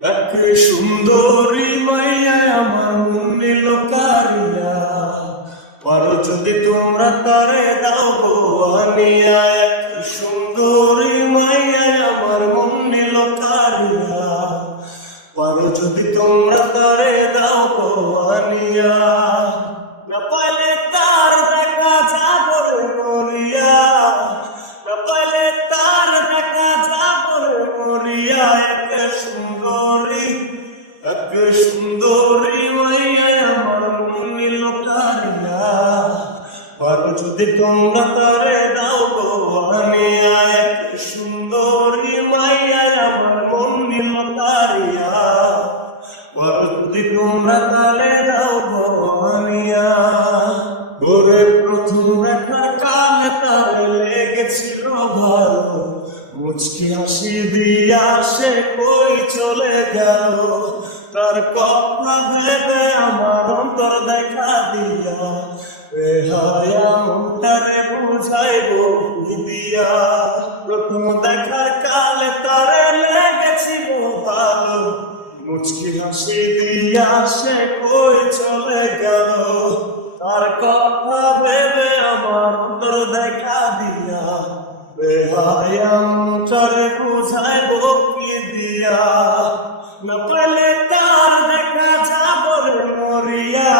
এক সুন্দরী মাইয়া আমার মন নিল কারিয়া, পারো যদি তোমরা তারে দাও গো আনিয়া। এক সুন্দরী মাইয়া আমার মন নিল কারিয়া, পারো যদি তোমরা তারে দাও গো আনিয়া। না পাইলে তার দেখা যাবো রে মরিয়া, না পাইলে তার দেখা যাবো রে মরিয়া। এক সুন্দরী, এক সুন্দরী মাইয়া আমার মন নিল কারিয়া, পারো যদি তোমরা তারে দাও গো আনিয়া। এক সুন্দরী মাইয়া আমার মন নিল কারিয়া, পারো যদি তোমরা তারে দাও গো আনিয়া। ওরে প্রথম দেখার কালে তারে লেগেছিল ভালো, মুচকি হাসি দিয়া সে কই চলে গেল। তার কথা ভেবে আমার অন্তর দেখা দিয়া, বেহায়া মনটারে বুঝাইব কি দিয়া। প্রথম দেখার কালে তারে লেগেছিল ভালো, মুচকি হাসি দিয়া সে কই চলে গেল। তার কথা ভেবে আমার অন্তর দেখা দিয়া, বেহায়া মনটারে বুঝাইব কি দিয়া। না পাইলে তার দেখা যাবো রে মরিয়া,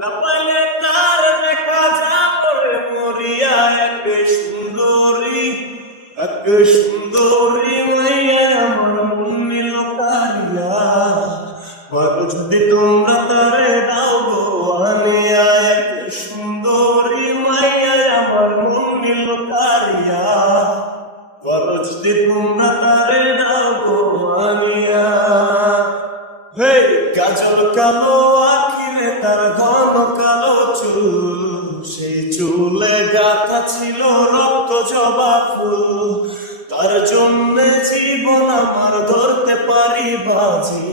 না পাইলে তার দেখা যাবো রে মরিয়া। এক সুন্দরী, এক সুন্দরী মাইয়া আমার মন নিল কারিয়া, পারো যদি তোমরা তারে দাও গো আনিয়া। এক সুন্দরী মাইয়া আমার মন নিল কারিয়া, পারো যদি তোমরা তারে দাও গো আনিয়া। হে কাজল কালো আখিরে তার ঘন কালো চুল, সেই চুলে গাঁথা ছিল রক্ত জবা ফুল। তার জন্য জীবন আমার ধরতে পারি বাজি,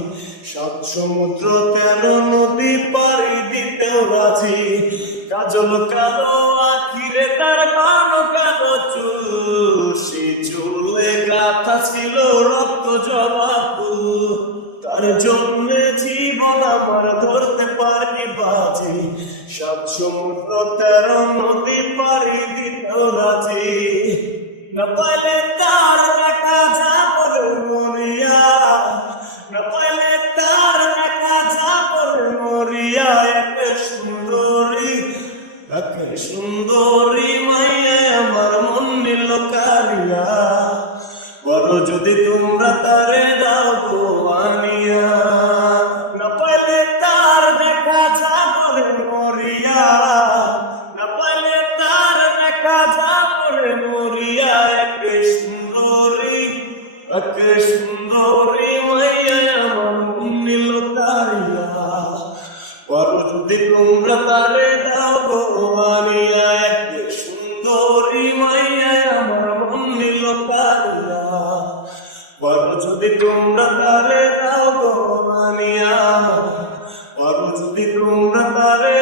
সাত সমুদ্র 13 নদী পাড়ি দিতেও রাজি। কাজল কালো আখিরে তার ঘন কালো চুল, সেই চুলে গাঁথা ছিল রক্ত জবা ফুল। তার জন্য জীবন আমার ধরতে পারি বাজি, সাত সমুদ্র 13 নদী পাড়ি দিতেও রাজি। না পাইলে তার দেখা যাবো রে মরিয়া, না পাইলে তার দেখা যাবো রে মরিয়া। এক সুন্দরী, এক সুন্দরী মাইয়া আমার মন নিল কারিয়া, পারো যদি তোমরা তারে দাও গো আনিয়া। না পাইলে তার দেখা যাবো রে মরিয়া, না পাইলে তার দেখা যাবো রে মরিয়া। এক সুন্দরী, এক সুন্দরী মাইয়া আমার মন নিল কারিয়া, পারো যদি তোমরা তারে দাও গো আনিয়া। এক সুন্দরী মাইয়া আমার মন নিল কারিয়া, পারো যদি তোমরা তারে দাও গো আনিয়া, পারো যদি তোমরা তারে